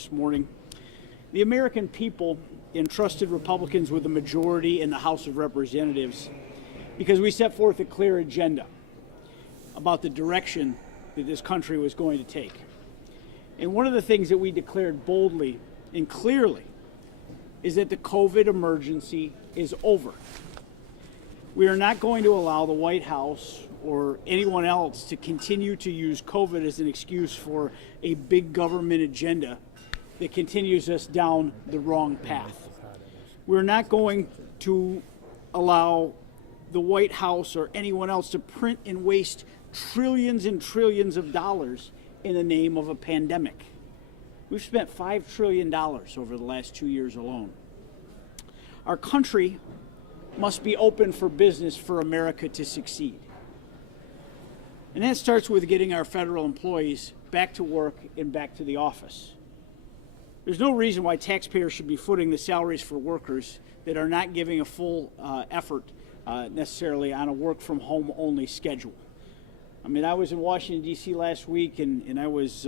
This morning. The American people entrusted Republicans with a majority in the House of Representatives because we set forth a clear agenda about the direction that this country was going to take. And one of the things that we declared boldly and clearly is that the COVID emergency is over. We are not going to allow the White House or anyone else to continue to use COVID as an excuse for a big government agenda that continues us down the wrong path. We're not going to allow the White House or anyone else to print and waste trillions and trillions of dollars in the name of a pandemic. We've spent $5 trillion over the last 2 years alone. Our country must be open for business for America to succeed. And that starts with getting our federal employees back to work and back to the office. There's no reason why taxpayers should be footing the salaries for workers that are not giving a full effort necessarily on a work-from-home only schedule. I mean, I was in Washington, D.C. last week, and I was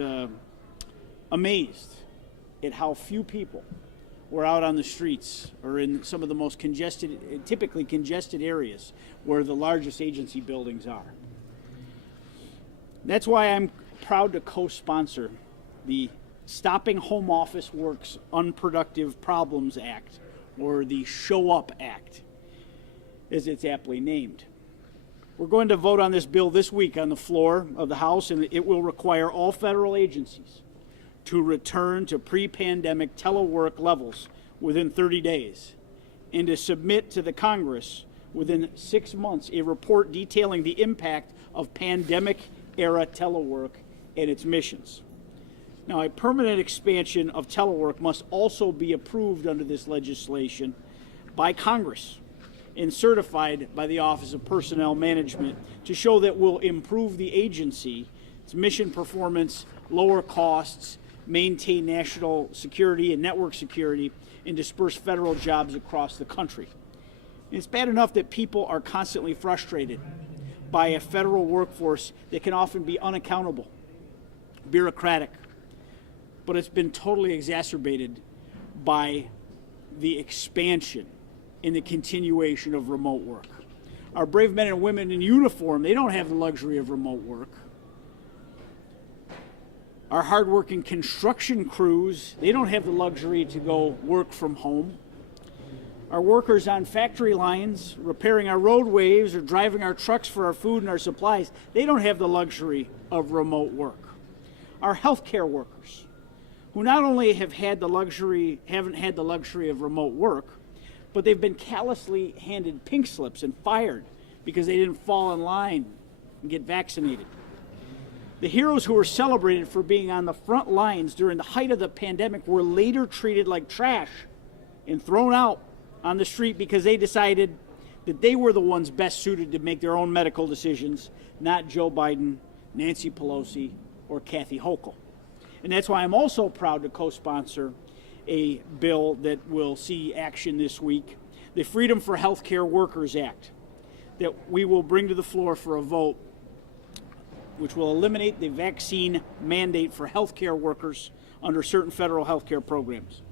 amazed at how few people were out on the streets or in some of the most congested, typically congested areas where the largest agency buildings are. That's why I'm proud to co-sponsor the Stopping Home Office Work's Unproductive Problems Act, or the Show Up Act, as it's aptly named. We're going to vote on this bill this week on the floor of the House, and it will require all federal agencies to return to pre-pandemic telework levels within 30 days, and to submit to the Congress within 6 months a report detailing the impact of pandemic-era telework and its missions. Now, a permanent expansion of telework must also be approved under this legislation by Congress and certified by the Office of Personnel Management to show that will improve the agency, its mission performance, lower costs, maintain national security and network security, and disperse federal jobs across the country. And it's bad enough that people are constantly frustrated by a federal workforce that can often be unaccountable, bureaucratic, but it's been totally exacerbated by the expansion and the continuation of remote work. Our brave men and women in uniform, they don't have the luxury of remote work. Our hardworking construction crews, they don't have the luxury to go work from home. Our workers on factory lines, repairing our roadways or driving our trucks for our food and our supplies, they don't have the luxury of remote work. Our healthcare workers, who not only haven't had the luxury of remote work, but they've been callously handed pink slips and fired because they didn't fall in line and get vaccinated. The heroes who were celebrated for being on the front lines during the height of the pandemic were later treated like trash and thrown out on the street because they decided that they were the ones best suited to make their own medical decisions, not Joe Biden, Nancy Pelosi, or Kathy Hochul. And that's why I'm also proud to co-sponsor a bill that will see action this week, the Freedom for Healthcare Workers Act, that we will bring to the floor for a vote, which will eliminate the vaccine mandate for healthcare workers under certain federal healthcare programs.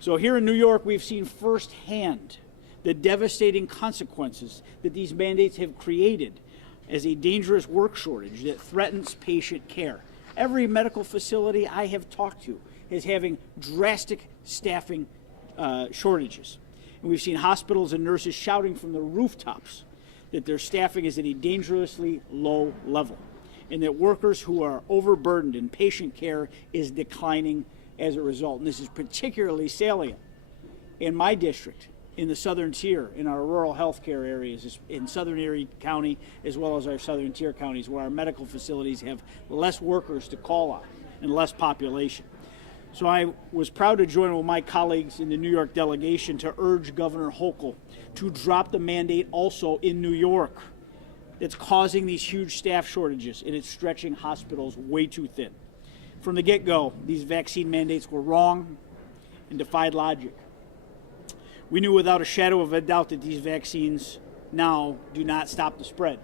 So here in New York, we've seen firsthand the devastating consequences that these mandates have created as a dangerous work shortage that threatens patient care. Every medical facility I have talked to is having drastic staffing shortages. And we've seen hospitals and nurses shouting from the rooftops that their staffing is at a dangerously low level, and that workers who are overburdened in patient care is declining as a result. And this is particularly salient in my district, in the southern tier, in our rural healthcare areas, in southern Erie County, as well as our southern tier counties, where our medical facilities have less workers to call on and less population. So I was proud to join with my colleagues in the New York delegation to urge Governor Hochul to drop the mandate also in New York that's causing these huge staff shortages, and it's stretching hospitals way too thin. From the get-go, these vaccine mandates were wrong and defied logic. We knew without a shadow of a doubt that these vaccines now do not stop the spread.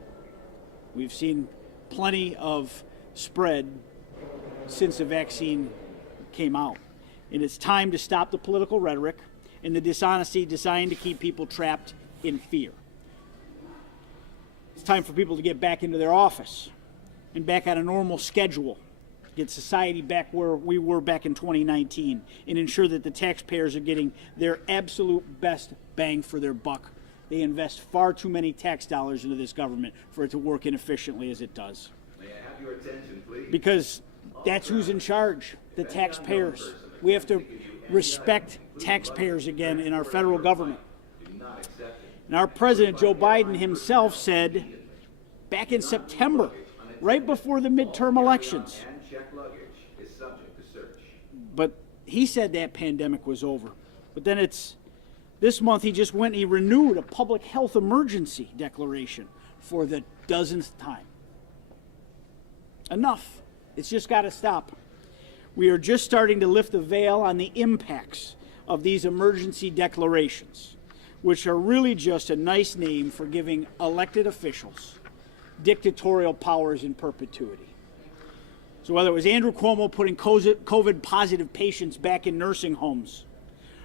We've seen plenty of spread since the vaccine came out. And it's time to stop the political rhetoric and the dishonesty designed to keep people trapped in fear. It's time for people to get back into their office and back on a normal schedule, get society back where we were back in 2019, and ensure that the taxpayers are getting their absolute best bang for their buck. They invest far too many tax dollars into this government for it to work inefficiently as it does. May I have your attention, please? Because that's who's in charge, the taxpayers. We have to respect taxpayers again in our federal government. And our President, Joe Biden himself, said back in September, right before the midterm elections, but he said that pandemic was over. But then this month he just went and he renewed a public health emergency declaration for the dozenth time. Enough. It's just got to stop. We are just starting to lift the veil on the impacts of these emergency declarations, which are really just a nice name for giving elected officials dictatorial powers in perpetuity. So whether it was Andrew Cuomo putting COVID-positive patients back in nursing homes,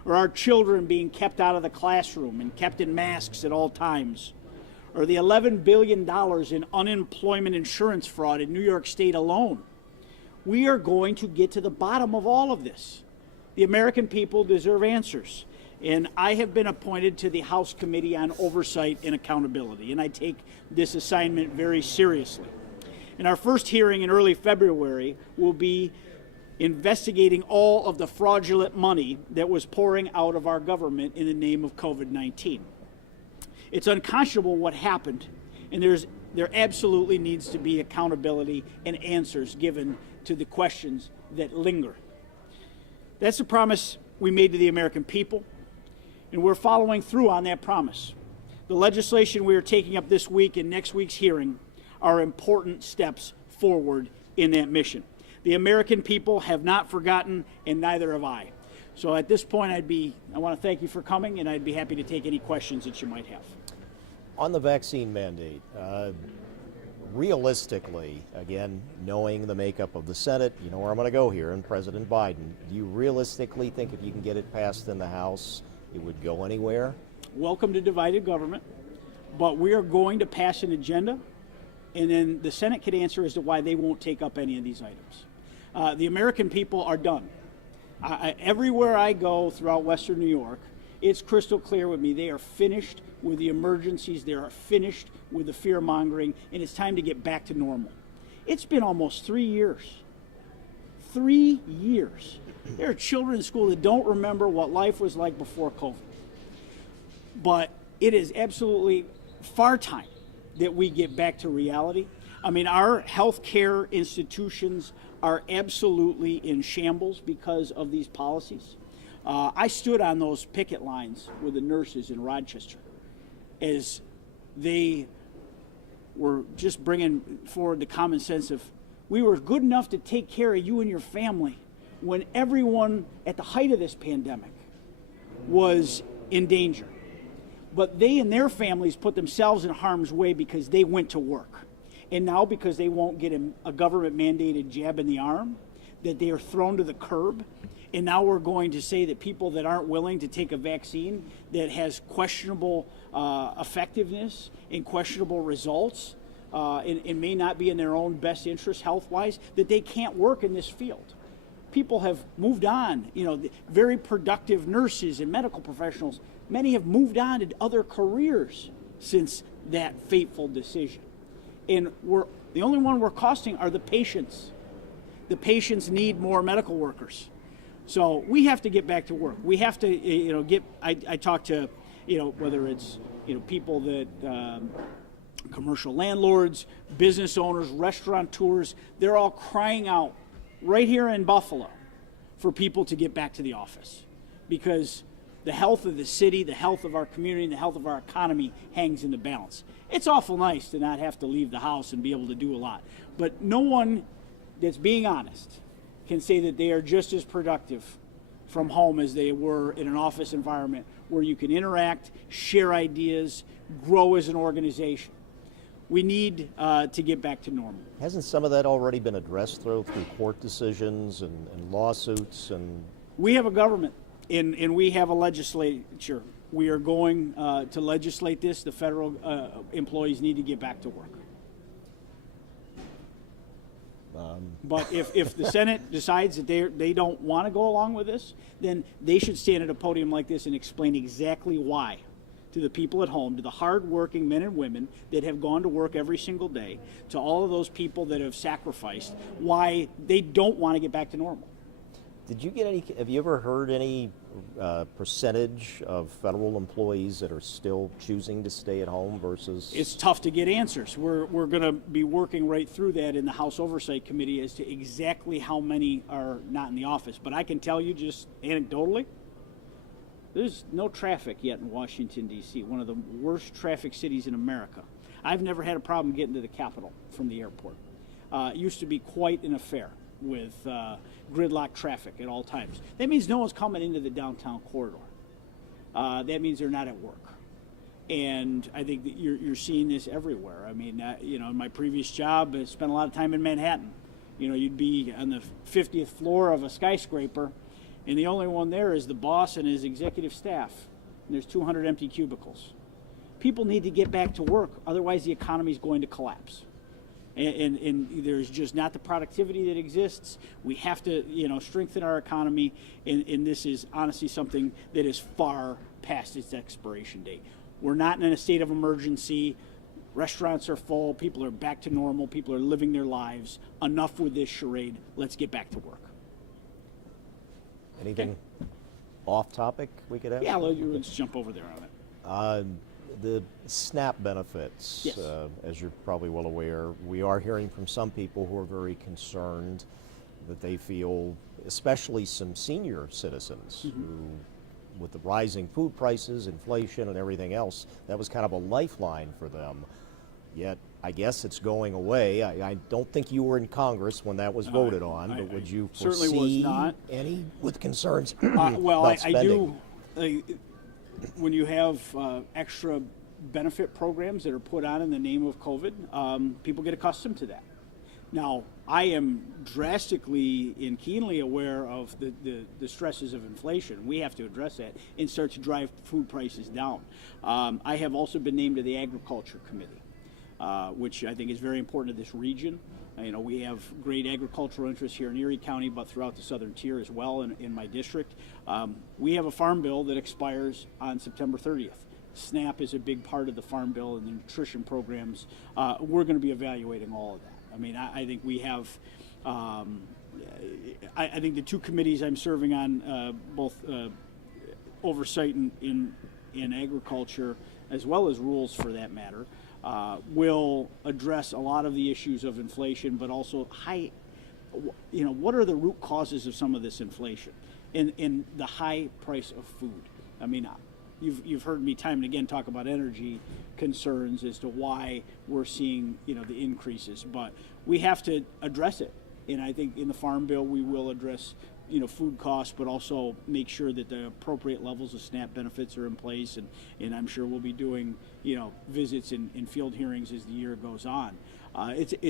or our children being kept out of the classroom and kept in masks at all times, or the $11 billion in unemployment insurance fraud in New York State alone, we are going to get to the bottom of all of this. The American people deserve answers. And I have been appointed to the House Committee on Oversight and Accountability, and I take this assignment very seriously. And our first hearing in early February will be investigating all of the fraudulent money that was pouring out of our government in the name of COVID-19. It's unconscionable what happened, and there absolutely needs to be accountability and answers given to the questions that linger. That's the promise we made to the American people, and we're following through on that promise. The legislation we are taking up this week and next week's hearing are important steps forward in that mission. The American people have not forgotten, and neither have I. So at this point, I want to thank you for coming, and I'd be happy to take any questions that you might have. On the vaccine mandate, realistically, again, knowing the makeup of the Senate, you know where I'm going to go here, and President Biden, do you realistically think if you can get it passed in the House, it would go anywhere? Welcome to divided government, but we are going to pass an agenda, and then the Senate can answer as to why they won't take up any of these items. The American people are done. Everywhere I go throughout Western New York, it's crystal clear with me. They are finished with the emergencies. They are finished with the fear-mongering, and it's time to get back to normal. It's been almost 3 years. 3 years. There are children in school that don't remember what life was like before COVID. But it is absolutely far time that we get back to reality. I mean, our healthcare institutions are absolutely in shambles because of these policies. I stood on those picket lines with the nurses in Rochester as they were just bringing forward the common sense of, we were good enough to take care of you and your family when everyone at the height of this pandemic was in danger. But they and their families put themselves in harm's way because they went to work. And now, because they won't get a government-mandated jab in the arm, that they are thrown to the curb. And now we're going to say that people that aren't willing to take a vaccine that has questionable effectiveness and questionable results and may not be in their own best interest health-wise, that they can't work in this field. People have moved on. You know, very productive nurses and medical professionals, many have moved on to other careers since that fateful decision. And the only one we're costing are the patients. The patients need more medical workers. So we have to get back to work. We have to, I talk to, whether it's, people that, commercial landlords, business owners, restaurateurs, they're all crying out right here in Buffalo for people to get back to the office, because the health of the city, the health of our community, and the health of our economy hangs in the balance. It's awful nice to not have to leave the house and be able to do a lot. But no one that's being honest can say that they are just as productive from home as they were in an office environment where you can interact, share ideas, grow as an organization. We need to get back to normal. Hasn't some of that already been addressed through court decisions and lawsuits and We have a government, and we have a legislature. We are going to legislate this. The federal employees need to get back to work. But if the Senate decides that they don't want to go along with this, then they should stand at a podium like this and explain exactly why to the people at home, to the hard-working men and women that have gone to work every single day, to all of those people that have sacrificed, why they don't want to get back to normal. Did you get any? Have you ever heard any percentage of federal employees that are still choosing to stay at home versus? It's tough to get answers. We're going to be working right through that in the House Oversight Committee as to exactly how many are not in the office. But I can tell you just anecdotally, there's no traffic yet in Washington, D.C., one of the worst traffic cities in America. I've never had a problem getting to the Capitol from the airport. It used to be quite an affair with gridlock traffic at all times. That means no one's coming into the downtown corridor. That means they're not at work. And I think that you're seeing this everywhere. I mean, in my previous job, I spent a lot of time in Manhattan. You'd be on the 50th floor of a skyscraper, and the only one there is the boss and his executive staff. And there's 200 empty cubicles. People need to get back to work, otherwise the economy is going to collapse. And there's just not the productivity that exists. We have to, strengthen our economy, and this is honestly something that is far past its expiration date. We're not in a state of emergency. Restaurants are full. People are back to normal. People are living their lives. Enough with this charade. Let's get back to work. Anything off topic we could have? Yeah, let's jump over there on it. The SNAP benefits, Yes. As you're probably well aware, we are hearing from some people who are very concerned that they feel, especially some senior citizens who, with the rising food prices, inflation, and everything else, that was kind of a lifeline for them. Yet, I guess it's going away. I don't think you were in Congress when that was voted on, but would you foresee certainly was not. any with concerns Well, about I spending? do. When you have extra benefit programs that are put on in the name of COVID, people get accustomed to that. Now, I am drastically and keenly aware of the stresses of inflation. We have to address that and start to drive food prices down. I have also been named to the Agriculture Committee, which I think is very important to this region. We have great agricultural interests here in Erie County, but throughout the southern tier as well in my district. We have a farm bill that expires on September 30th. SNAP is a big part of the farm bill and the nutrition programs. We're going to be evaluating all of that. I think we have, I think the two committees I'm serving on, both oversight in agriculture as well as rules for that matter, will address a lot of the issues of inflation, but also what are the root causes of some of this inflation in the high price of food? You've heard me time and again talk about energy concerns as to why we're seeing the increases, but we have to address it. And I think in the Farm Bill we will address food costs, but also make sure that the appropriate levels of SNAP benefits are in place, and I'm sure we'll be doing visits and field hearings as the year goes on. It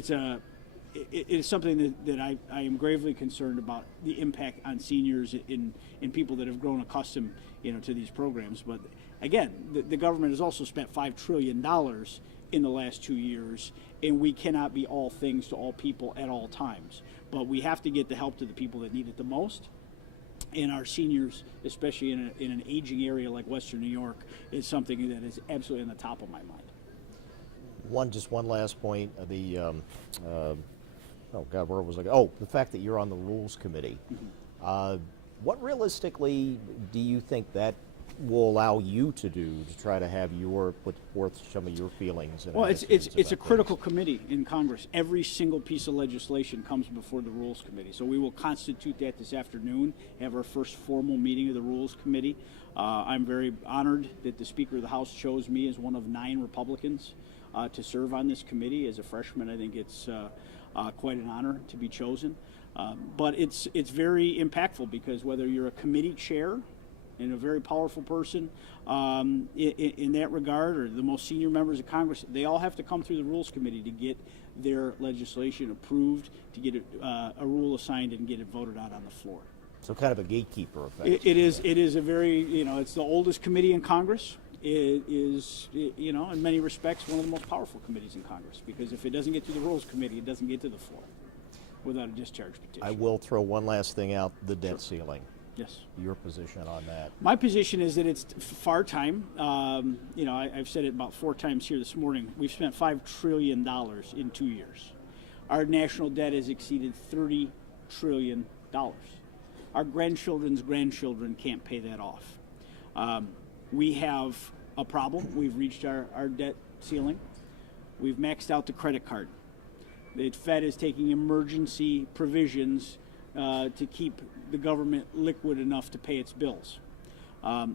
is something that I am gravely concerned about, the impact on seniors and people that have grown accustomed to these programs. But again, the government has also spent $5 trillion in the last 2 years, and we cannot be all things to all people at all times. But we have to get the help to the people that need it the most. And our seniors, especially in an aging area like Western New York, is something that is absolutely on the top of my mind. Just one last point. The fact that you're on the Rules Committee. What realistically do you think that will allow you to do to try to have put forth some of your feelings? Well, it's a critical committee in Congress. Every single piece of legislation comes before the Rules Committee. So we will constitute that this afternoon, have our first formal meeting of the Rules Committee. I'm very honored that the Speaker of the House chose me as one of 9 Republicans to serve on this committee. As a freshman, I think it's quite an honor to be chosen. But it's very impactful because whether you're a committee chair and a very powerful person in that regard, or the most senior members of Congress, they all have to come through the Rules Committee to get their legislation approved, to get a rule assigned and get it voted on the floor. So kind of a gatekeeper effect. It is a very, it's the oldest committee in Congress. It is, in many respects, one of the most powerful committees in Congress, because if it doesn't get to the Rules Committee, it doesn't get to the floor without a discharge petition. I will throw one last thing out, the debt ceiling. Yes. Your position on that? My position is that it's far time. I've said it about 4 times here this morning. We've spent $5 trillion in 2 years. Our national debt has exceeded $30 trillion. Our grandchildren's grandchildren can't pay that off. We have a problem. We've reached our debt ceiling. We've maxed out the credit card. The Fed is taking emergency provisions to keep the government liquid enough to pay its bills.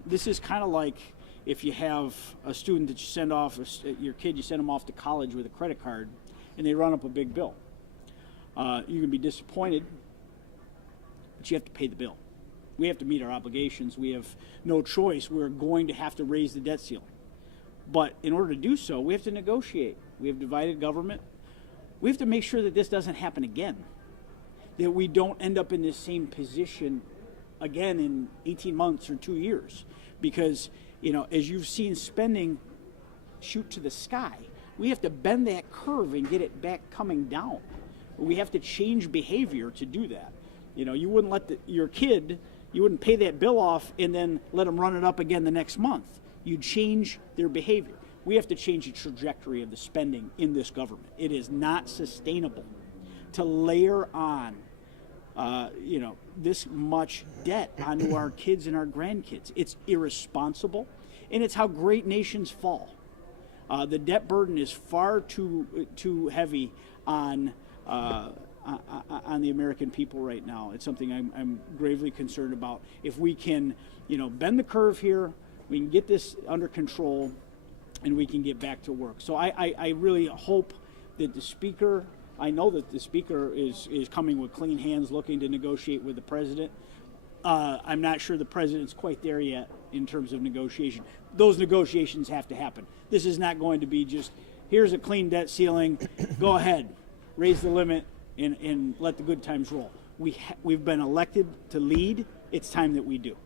This is kind of like if you have a student that you send off, your kid, you send them off to college with a credit card, and they run up a big bill. You can be disappointed, but you have to pay the bill. We have to meet our obligations. We have no choice. We're going to have to raise the debt ceiling. But in order to do so, we have to negotiate. We have divided government. We have to make sure that this doesn't happen again, that we don't end up in this same position again in 18 months or 2 years. Because, as you've seen spending shoot to the sky, we have to bend that curve and get it back coming down. We have to change behavior to do that. You wouldn't let your kid, you wouldn't pay that bill off and then let them run it up again the next month. You'd change their behavior. We have to change the trajectory of the spending in this government. It is not sustainable to layer on, this much debt onto our kids and our grandkids. It's irresponsible, and it's how great nations fall. The debt burden is far too heavy on the American people right now. It's something I'm gravely concerned about. If we can, bend the curve here, we can get this under control, and we can get back to work. So I really hope that the Speaker, I know that the Speaker is coming with clean hands, looking to negotiate with the President. I'm not sure the President's quite there yet in terms of negotiation. Those negotiations have to happen. This is not going to be just, here's a clean debt ceiling, go ahead, raise the limit, and let the good times roll. We've been elected to lead. It's time that we do.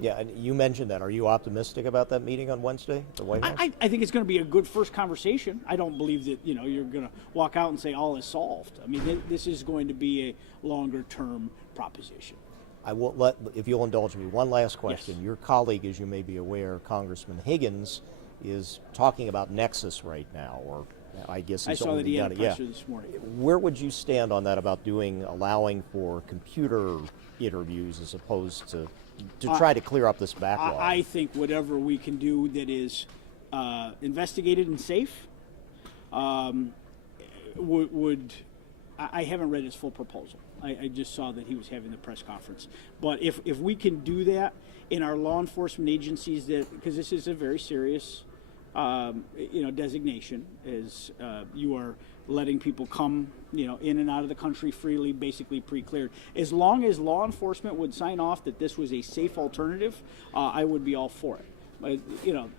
Yeah, and you mentioned that. Are you optimistic about that meeting on Wednesday at the White House? I think it's going to be a good first conversation. I don't believe that you're going to walk out and say all is solved. I mean, this is going to be a longer-term proposition. I will let, if you'll indulge me, one last question. Yes. Your colleague, as you may be aware, Congressman Higgins, is talking about Nexus right now, or I guess he's I saw only that he had a done it. presser this morning. Where would you stand on that about allowing for computer interviews as opposed to try to clear up this backlog? I think whatever we can do that is investigated and safe would. I haven't read his full proposal. I just saw that he was having the press conference. But if we can do that in our law enforcement agencies, because this is a very serious designation, as you are letting people come in and out of the country freely, basically pre-cleared. As long as law enforcement would sign off that this was a safe alternative, I would be all for it. But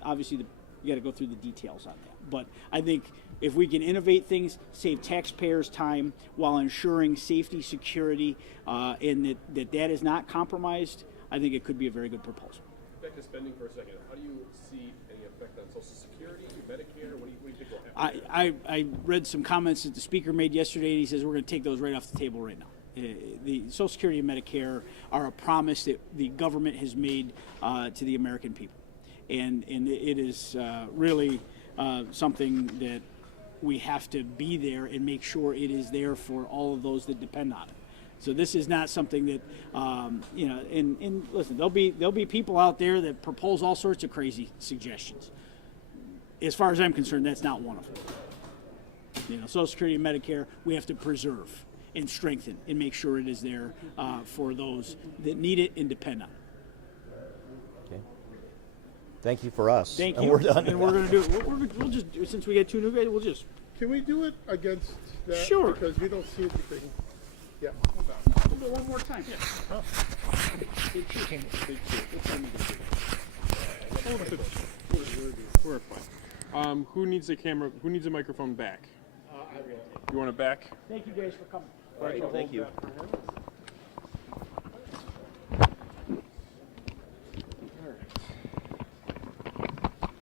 obviously you got to go through the details on that. But I think if we can innovate things, save taxpayers time while ensuring safety, security, and that is not compromised, I think it could be a very good proposal. Back to spending for a second. How do you see any effect on Social Security, Medicare? What do you think will happen? I read some comments that the Speaker made yesterday, and he says we're going to take those right off the table right now. The Social Security and Medicare are a promise that the government has made to the American people. And it is really something that we have to be there and make sure it is there for all of those that depend on it. So this is not something that, and listen, there'll be people out there that propose all sorts of crazy suggestions. As far as I'm concerned, that's not one of them. Social Security and Medicare, we have to preserve and strengthen and make sure it is there for those that need it and depend on it. Okay. Thank you for us. Thank and you. We're done. And we're going to do it. We'll just, since we get 2 new guys, we'll just. Can we do it against that? Sure. Because we don't see anything. Yeah. We'll do it one more time. Yeah. Oh. Big two. Let's try to make it big. We're fine. Who needs a camera? Who needs a microphone back? I will. You want it back? Thank you guys for coming. All right, thank you. For him.